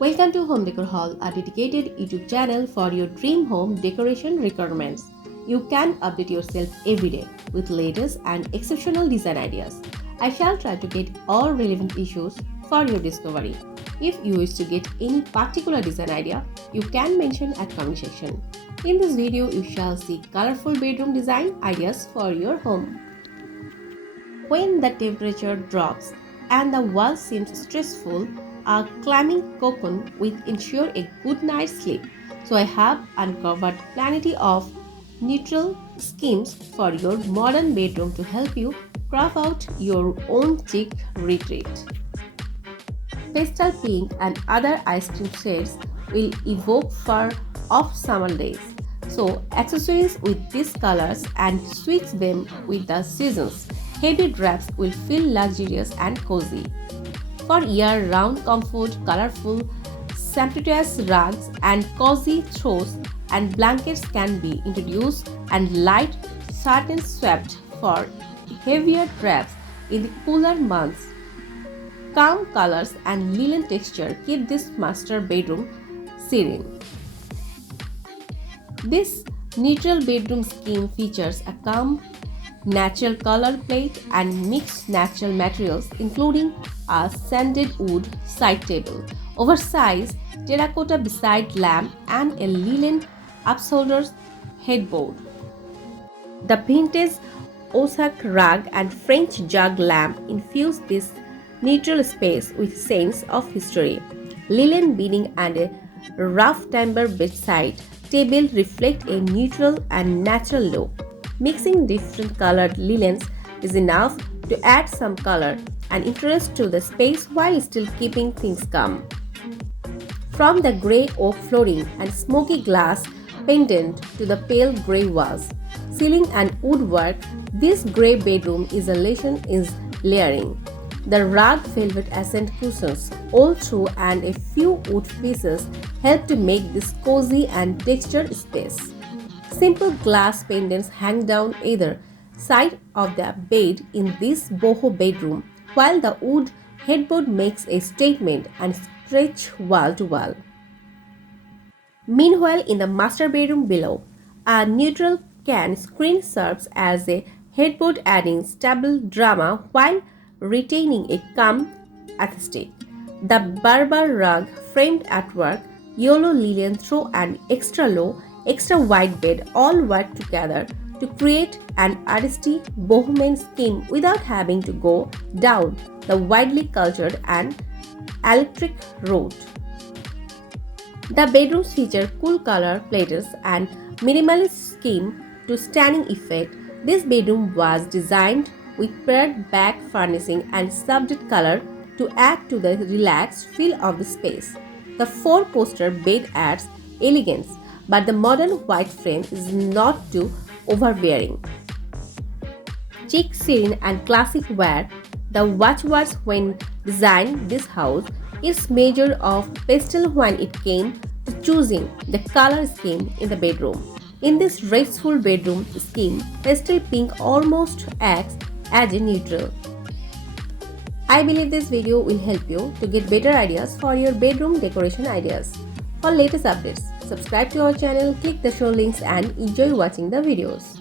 Welcome to Home Decor Hall, a dedicated YouTube channel for your dream home decoration requirements. You can update yourself every day with latest and exceptional design ideas. I shall try to get all relevant issues for your discovery. If you wish to get any particular design idea, you can mention at comment section. In this video, you shall see colorful bedroom design ideas for your home. When the temperature drops and the wall seems stressful, a climbing cocoon will ensure a good night's sleep. So I have uncovered plenty of neutral schemes for your modern bedroom to help you craft out your own chic retreat. Pastel pink and other ice cream shades will evoke fur of summer days. So accessories with these colors and switch them with the seasons. Heavy drapes will feel luxurious and cozy. For year-round comfort, colorful, sumptuous rugs and cozy throws and blankets can be introduced, and light satin swept for heavier drapes in the cooler months. Calm colors and linen texture keep this master bedroom serene. This neutral bedroom scheme features a calm, natural color palette and mixed natural materials, including a sanded wood side table, oversized terracotta beside lamp, and a linen upholder's headboard. The vintage Osaka rug and French jug lamp infuse this neutral space with sense of history. Linen bedding and a rough timber bedside table reflect a neutral and natural look. Mixing different colored linens is enough to add some color and interest to the space while still keeping things calm. From the grey oak flooring and smoky glass pendant to the pale grey walls, ceiling and woodwork, this grey bedroom isolation is layering. The rug velvet accent cushions all through and a few wood pieces help to make this cozy and textured space. Simple glass pendants hang down either side of the bed in this boho bedroom, while the wood headboard makes a statement and stretch wall to wall. Meanwhile, in the master bedroom below, a neutral can screen serves as a headboard, adding stable drama while retaining a calm aesthetic. The Berber rug framed artwork, yellow linen throw and extra low, extra wide bed all work together to create an artistic bohemian scheme without having to go down the widely cultured and electric road. The bedrooms feature cool color palettes and minimalist scheme to stunning effect. This bedroom was designed with pared back furnishing and subdued color to add to the relaxed feel of the space. The four-poster bed adds elegance, but the modern white frame is not too overbearing. Chic, serene and classic were the watchwords when designing this house. Its measure of pastel when it came to choosing the color scheme in the bedroom. In this restful bedroom scheme, pastel pink almost acts as a neutral. I believe this video will help you to get better ideas for your bedroom decoration ideas. For latest updates, subscribe to our channel, click the show links and enjoy watching the videos.